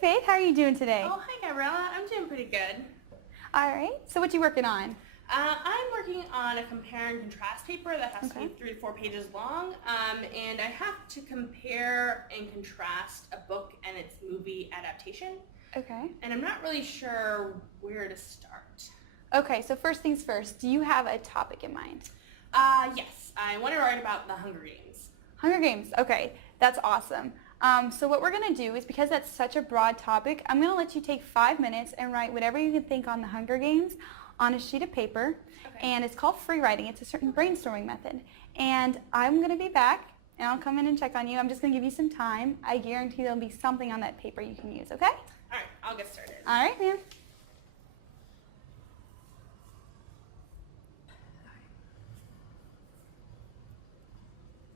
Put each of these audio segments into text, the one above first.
Faith, how are you doing today? Oh, hi Gabriella. I'm doing pretty good. All right, so what you working on? I'm working on a compare and contrast paper that has to be 3 to 4 pages long, and I have to compare and contrast a book and its movie adaptation. Okay. And I'm not really sure where to start. Okay, so first things first, do you have a topic in mind? Yes, I want to write about the Hunger Games. Hunger Games, okay, that's awesome. So what we're going to do is, because that's such a broad topic, I'm going to let you take 5 minutes and write whatever you can think on the Hunger Games on a sheet of paper. Okay. And it's called free writing. It's a certain brainstorming method. And I'm going to be back, and I'll come in and check on you. I'm just going to give you some time. I guarantee there'll be something on that paper you can use, okay? All right, I'll get started. All right, ma'am.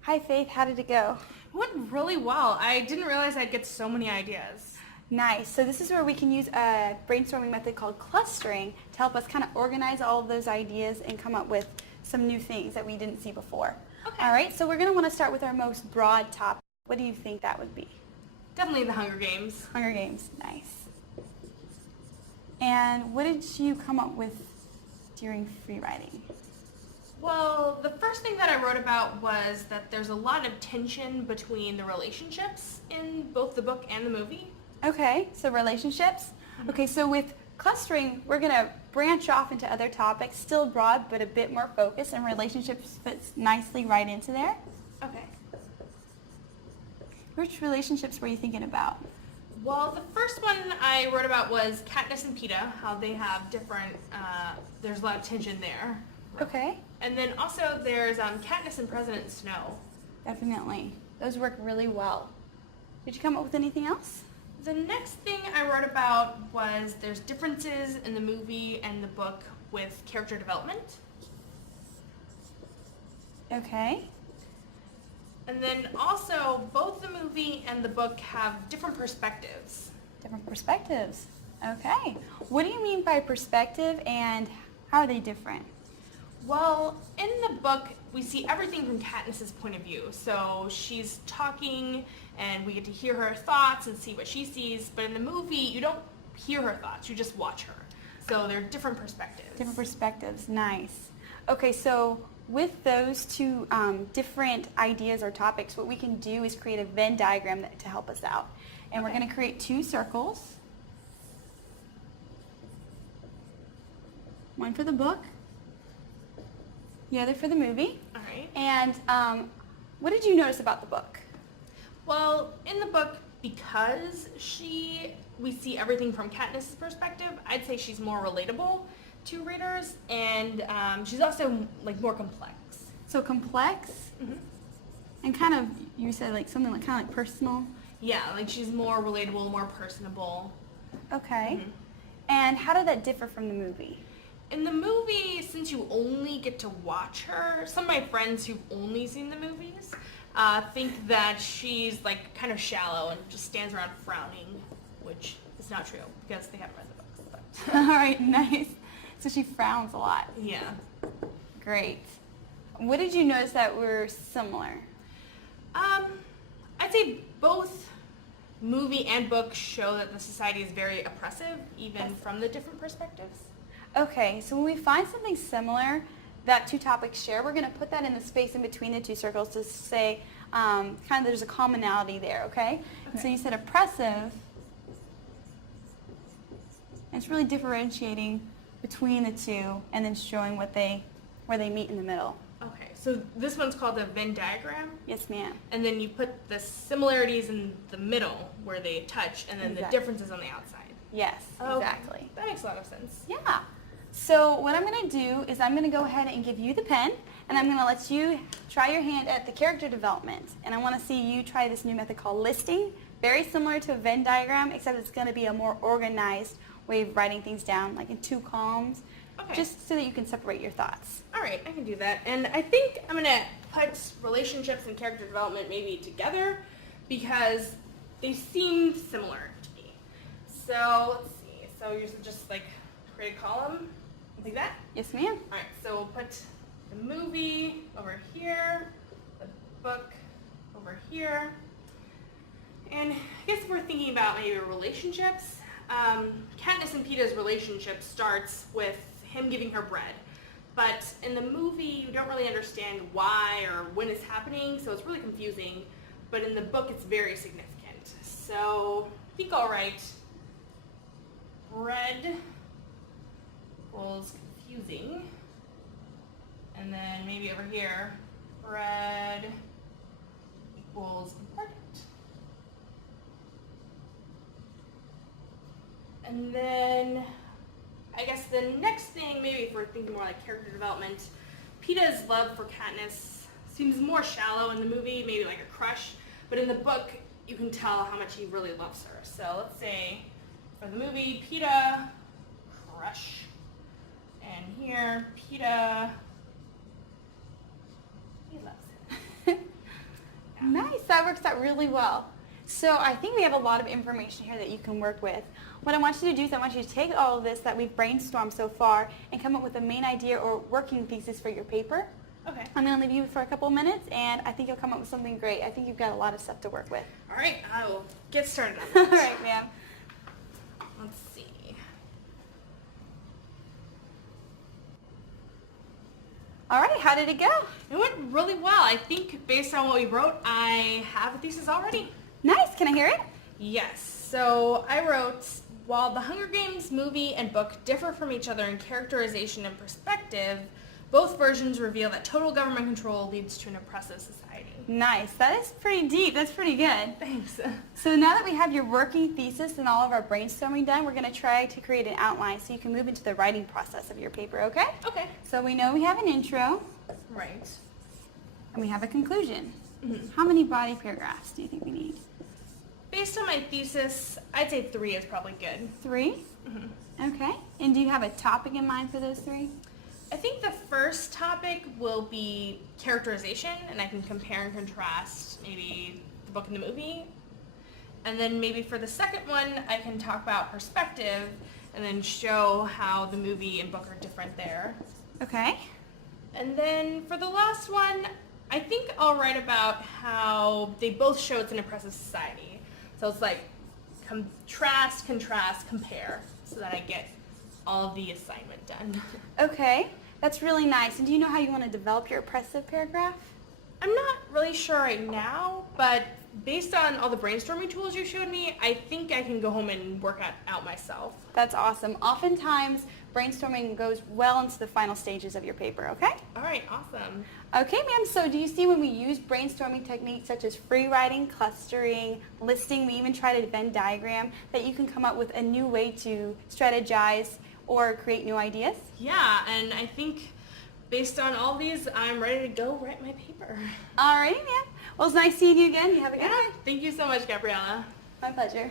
Hi, Faith. How did it go? It went really well. I didn't realize I'd get so many ideas. Nice. So this is where we can use a brainstorming method called clustering to help us kind of organize all of those ideas and come up with some new things that we didn't see before. Okay. All right, so we're going to want to start with our most broad topic. What do you think that would be? Definitely the Hunger Games. Hunger Games. Nice. And what did you come up with during free writing? Well, the first thing that I wrote about was that there's a lot of tension between the relationships in both the book and the movie. Okay, so relationships. Okay, so with clustering, we're going to branch off into other topics, still broad, but a bit more focused, and relationships fits nicely right into there. Okay. Which relationships were you thinking about? Well, the first one I wrote about was Katniss and Peeta, how they have different, there's a lot of tension there. Okay. And then also there's Katniss and President Snow. Definitely. Those work really well. Did you come up with anything else? The next thing I wrote about was there's differences in the movie and the book with character development. Okay. And then also both the movie and the book have different perspectives. Different perspectives. Okay. What do you mean by perspective, and how are they different? Well, in the book, we see everything from Katniss's point of view. So she's talking, and we get to hear her thoughts and see what she sees. But in the movie, you don't hear her thoughts. You just watch her. So they're different perspectives. Different perspectives. Nice. Okay, so with those two different ideas or topics, what we can do is create a Venn diagram to help us out. And we're going to create 2 circles. One for the book, the other for the movie. All right. And what did you notice about the book? Well, in the book, because we see everything from Katniss's perspective, I'd say she's more relatable to readers, and she's also like more complex. So complex, and kind of, you said like something like kind of like personal. Yeah, like she's more relatable, more personable. Okay. And how did that differ from the movie? In the movie, since you only get to watch her, some of my friends who've only seen the movies think that she's like kind of shallow and just stands around frowning, which is not true because they haven't read the books. But. All right, nice. So she frowns a lot. Yeah. Great. What did you notice that were similar? I'd say both movie and book show that the society is very oppressive, even from the different perspectives. Okay, so when we find something similar that 2 topics share, we're going to put that in the space in between the 2 circles to say kind of there's a commonality there, okay? So you said oppressive, and it's really differentiating between the 2 and then showing where they meet in the middle. Okay, so this one's called the Venn diagram. Yes, ma'am. And then you put the similarities in the middle where they touch, and then the differences on the outside. Yes, exactly. That makes a lot of sense. Yeah. So what I'm going to do is I'm going to go ahead and give you the pen, and I'm going to let you try your hand at the character development. And I want to see you try this new method called listing, very similar to a Venn diagram, except it's going to be a more organized way of writing things down, like in 2 columns, just so that you can separate your thoughts. All right, I can do that. And I think I'm going to put relationships and character development maybe together because they seem similar to me. So let's see. So you just like create a column like that? Yes, ma'am. All right, so we'll put the movie over here, the book over here. And I guess guess if we're thinking about maybe relationships, Katniss and Peeta's relationship starts with him giving her bread. But in the movie, you don't really understand why or when it's happening, so it's really confusing. But in the book, it's very significant. So I think I'll write bread equals confusing. And then maybe over here, bread equals important. And then I guess the next thing, maybe if we're thinking more like character development, Peeta's love for Katniss seems more shallow in the movie, maybe like a crush, but in the book you can tell how much he really loves her. So let's say for the movie, Peeta, crush, and here, Peeta, he loves her. Nice, that works out really well. So I think we have a lot of information here that you can work with. What I want you to do is I want you to take all of this that we've brainstormed so far and come up with a main idea or working thesis for your paper. Okay. I'm going to leave you for a couple of minutes, and I think you'll come up with something great. I think you've got a lot of stuff to work with. All right, I will get started on All that. right, ma'am. Let's see. All right, how did it go? It went really well. I think based on what we wrote, I have a thesis already. Nice. Can I hear it? Yes. So I wrote, while the Hunger Games movie and book differ from each other in characterization and perspective, both versions reveal that total government control leads to an oppressive society. Nice. That is pretty deep. That's pretty good. Thanks. So now that we have your working thesis and all of our brainstorming done, we're going to try to create an outline so you can move into the writing process of your paper, okay? Okay. So we know we have an intro Right. and we have a conclusion. Mhm. How many body paragraphs do you think we need? Based on my thesis, I'd say 3 is probably good. 3? Mhm. Okay. And do you have a topic in mind for those 3? I think the first topic will be characterization, and I can compare and contrast maybe the book and the movie. And then maybe for the second one, I can talk about perspective and then show how the movie and book are different there. Okay. And then for the last one, I think I'll write about how they both show it's an oppressive society. So it's like contrast, contrast, compare, so that I get all the assignment done. Okay. That's really nice. And do you know how you want to develop your oppressive paragraph? I'm not really sure right now, but based on all the brainstorming tools you showed me, I think I can go home and work it out myself. That's awesome. Oftentimes, brainstorming goes well into the final stages of your paper, okay? All right, awesome. Okay, ma'am. So do you see when we use brainstorming techniques such as free writing, clustering, listing, we even tried a Venn diagram, that you can come up with a new way to strategize or create new ideas? Yeah, and I think based on all these, I'm ready to go write my paper. Alrighty, ma'am. Well, it's nice seeing you again. You have a good Yeah, night. thank you so much, Gabriella. My pleasure.